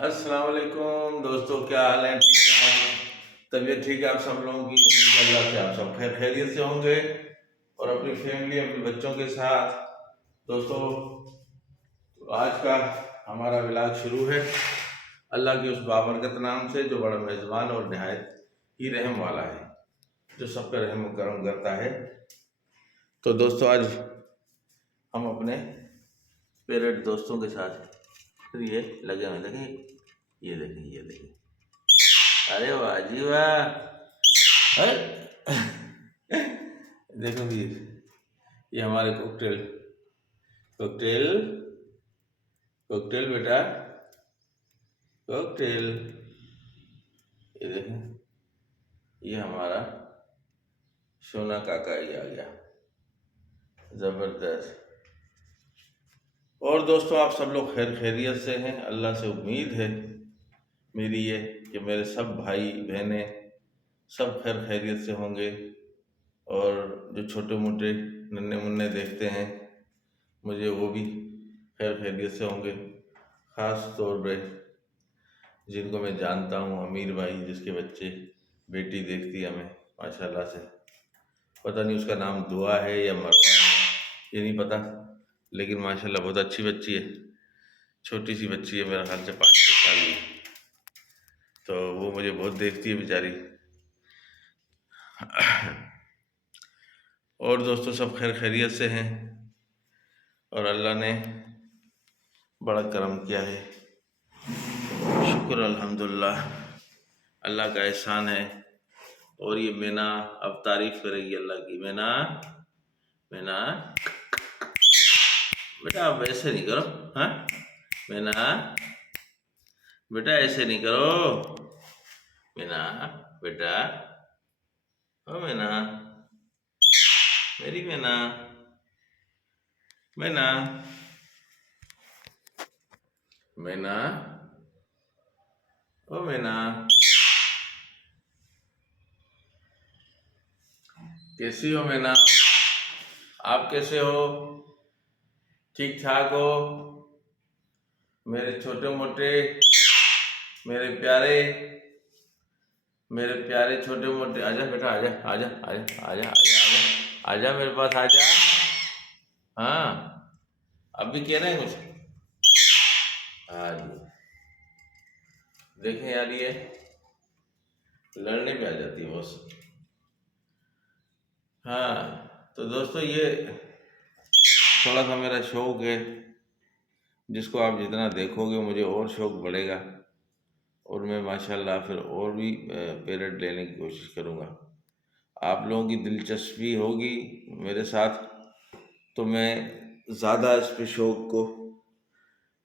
अस्सलाम वालेकुम दोस्तों, क्या हाल है? ठीक है? तबीयत ठीक है आप सब लोगों की? उम्मीद है अल्लाह से आप सब खैर खैरियत से होंगे और अपनी फैमिली अपने बच्चों के साथ। दोस्तों, तो आज का हमारा व्लॉग शुरू है अल्लाह के उस बाबरकत नाम से जो बड़ा मेज़बान और नहायत ही रहम वाला है, जो सब पे रहम करम करता है। तो दोस्तों, आज हम अपने पेरेंट दोस्तों के साथ ये लगे हुए देखें, ये देखें, ये देखें, अरे वाह जी वाह। देखो वीर, ये हमारे कॉकटेल कॉकटेल कॉकटेल बेटा, कॉकटेल। ये देखें, ये हमारा सोना काका ही आ गया, जबरदस्त। और दोस्तों, आप सब लोग खैर खैरियत से हैं? अल्लाह से उम्मीद है मेरी ये कि मेरे सब भाई बहनें सब खैर खैरियत से होंगे, और जो छोटे मोटे नन्हे मुन्ने देखते हैं मुझे वो भी खैर खैरियत से होंगे। ख़ास तौर पे जिनको मैं जानता हूँ, अमीर भाई जिसके बच्चे बेटी देखती है हमें माशाल्लाह से, पता नहीं उसका नाम दुआ है या मरवा है, ये नहीं पता, लेकिन माशाल्लाह बहुत अच्छी बच्ची है। छोटी सी बच्ची है, मेरा ख्याल से 5-6 साल की, तो वो मुझे बहुत देखती है बेचारी। और दोस्तों, सब खैर खैरियत से हैं और अल्लाह ने बड़ा करम किया है, शुक्र अल्हम्दुलिल्लाह, अल्लाह का एहसान है। और ये मैना अब तारीफ करेगी अल्लाह की। मैना, मैना बेटा आप ऐसे नहीं करो, हाँ मैना, बेटा ऐसे नहीं करो, मैना बेटा, ओ मैना, मेरी मैना, मैना, मैना, ओ मैना, कैसी हो मैना? आप कैसे हो? ठीक ठाक हो? मेरे छोटे मोटे, मेरे प्यारे, मेरे प्यारे छोटे मोटे, आजा बेटा, आजा आजा आजा आजा आजा आजा आजा मेरे पास आजा। हाँ, अब भी कह रहे हैं कुछ? हाँ जी, देखें यार, ये लड़ने पे आ जाती है बस। हाँ, तो दोस्तों, ये थोड़ा सा मेरा शौक है, जिसको आप जितना देखोगे मुझे और शौक बढ़ेगा, और मैं माशाल्लाह फिर और भी पेरेंट लेने की कोशिश करूँगा। आप लोगों की दिलचस्पी होगी मेरे साथ तो मैं ज़्यादा इस पे शौक को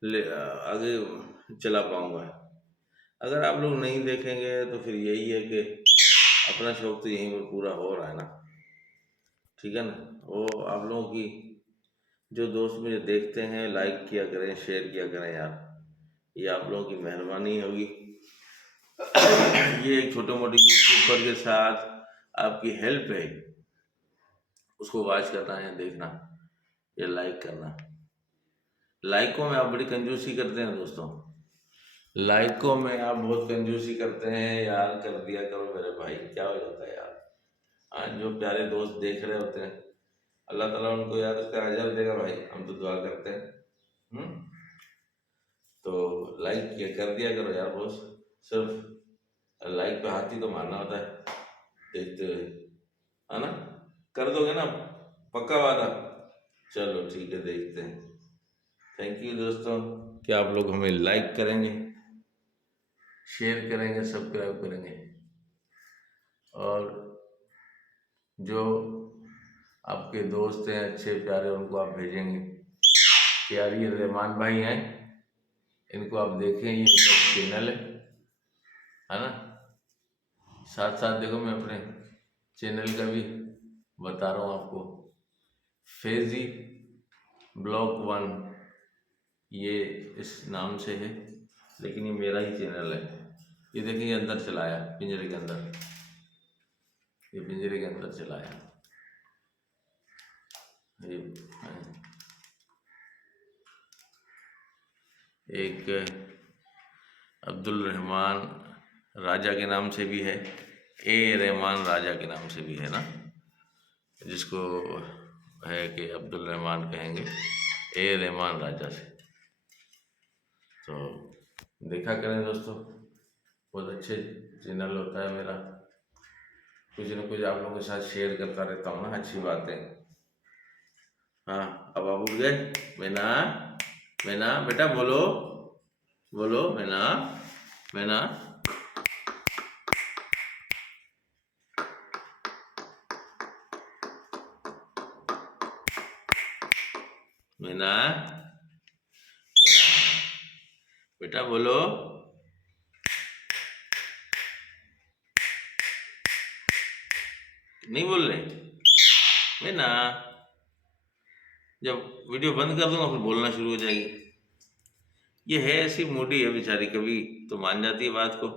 आगे चला पाऊँगा। अगर आप लोग नहीं देखेंगे तो फिर यही है कि अपना शौक तो यहीं पर पूरा हो रहा है ना, ठीक है ना? वो आप लोगों की, जो दोस्त मुझे देखते हैं, लाइक किया करें, शेयर किया करें यार, ये आप लोगों की मेहरबानी होगी। ये एक छोटे मोटे यूट्यूबर के साथ आपकी हेल्प है, उसको वॉच करना है, देखना या लाइक करना। लाइकों में आप बड़ी कंजूसी करते हैं दोस्तों, लाइकों में आप बहुत कंजूसी करते हैं यार, कर दिया करो मेरे भाई, क्या हो जाता है यार। आज जो प्यारे दोस्त देख रहे होते हैं, अल्लाह ताला उनको यार उसका अजर देगा भाई, हम तो दुआ करते हैं। हम्म तो लाइक किया कर दिया करो यार बॉस, सिर्फ लाइक पे हाथ ही तो मारना होता है देखते हुए, है ना? कर दोगे ना? पक्का वादा? चलो ठीक है, देखते हैं। थैंक यू दोस्तों, कि आप लोग हमें लाइक करेंगे, शेयर करेंगे, सब्सक्राइब करेंगे, और जो आपके दोस्त हैं अच्छे प्यारे उनको आप भेजेंगे कि यार ये रहमान भाई हैं, इनको आप देखें, ये इनका चैनल है ना? साथ साथ देखो, मैं अपने चैनल का भी बता रहा हूँ आपको, फैजी ब्लॉग 1, ये इस नाम से है, लेकिन ये मेरा ही चैनल है। ये देखिए, ये अंदर चलाया पिंजरे के अंदर, ये पिंजरे के अंदर चलाया, ये एक अब्दुल रहमान राजा के नाम से भी है, ए रहमान राजा के नाम से भी है ना, जिसको है कि अब्दुल रहमान कहेंगे ए रहमान राजा से। तो देखा करें दोस्तों, बहुत अच्छे चैनल होता है मेरा, कुछ न कुछ आप लोगों के साथ शेयर करता रहता हूँ ना, अच्छी बातें। हाँ, अब आप उठ गए? मैना मैना बेटा बोलो बोलो, मैना मैना मैना बेटा बोलो। नहीं बोल रहे? मैना जब वीडियो बंद कर दूंगा फिर बोलना शुरू हो जाएगी। ये है ऐसी मूडी है बेचारी, कभी तो मान जाती है बात को,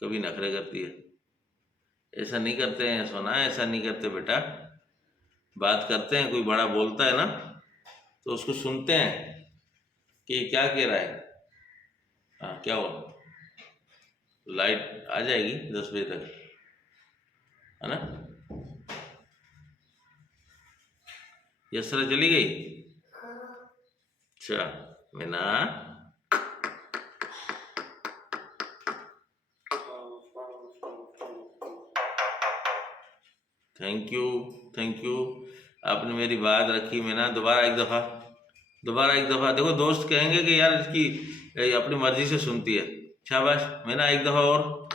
कभी नखरे करती है। ऐसा नहीं करते हैं सोना, ऐसा नहीं करते बेटा, बात करते हैं, कोई बड़ा बोलता है ना तो उसको सुनते हैं कि ये क्या कह रहा है। हाँ, क्या हुआ? लाइट आ जाएगी 10 बजे तक, है ना? यसरा चली गई? अच्छा मैना, थैंक यू थैंक यू, आपने मेरी बात रखी मैना। दोबारा एक दफ़ा देखो, दोस्त कहेंगे कि यार इसकी अपनी मर्जी से सुनती है। शाबाश मैना, एक दफ़ा और।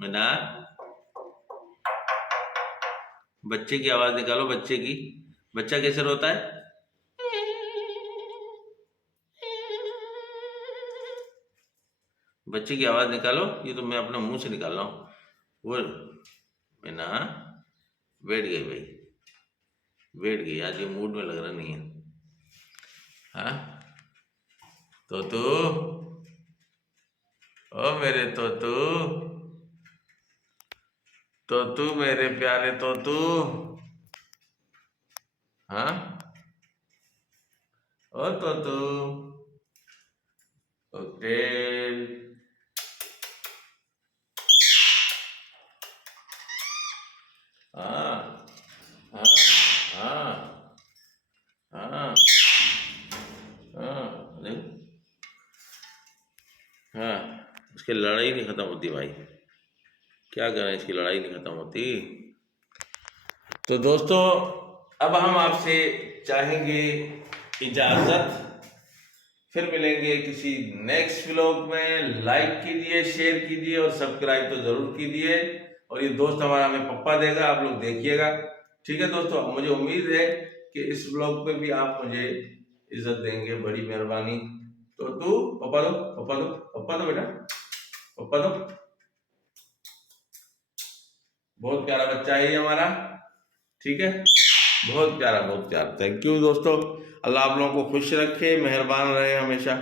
मैना बच्चे की आवाज़ निकालो, बच्चे की। बच्चा कैसे रोता है? बच्चे की आवाज़ निकालो, ये तो मैं अपने मुंह से निकाल रहा हूँ। वो मैना बैठ गई भाई, बैठ गई, आज ये मूड में लग रहा नहीं है। हाँ तोतू, ओ मेरे तोतू, तोतू मेरे प्यारे तोतू। हाँ ओ तोतू, ओके। हाँ हाँ हाँ हाँ हाँ, देखो, हाँ, इसकी लड़ाई नहीं खत्म होती भाई, क्या करें, इसकी लड़ाई नहीं खत्म होती। तो दोस्तों, अब हम आपसे चाहेंगे इजाजत, फिर मिलेंगे किसी नेक्स्ट व्लॉग में। लाइक कीजिए, शेयर कीजिए और सब्सक्राइब तो जरूर कीजिए। और ये दोस्त हमारा हमें पप्पा देगा, आप लोग देखिएगा, ठीक है दोस्तों। मुझे उम्मीद है कि इस व्लॉग पे भी आप मुझे इज्जत देंगे, बड़ी मेहरबानी। तो तू पप्पा दो, पप्पा दो, पप्पा दो बेटा, पप्पा दो। बहुत प्यारा बच्चा है ये हमारा, ठीक है, बहुत प्यारा, बहुत प्यारा। थैंक यू दोस्तों, अल्लाह आप लोगों को खुश रखे, मेहरबान रहे हमेशा।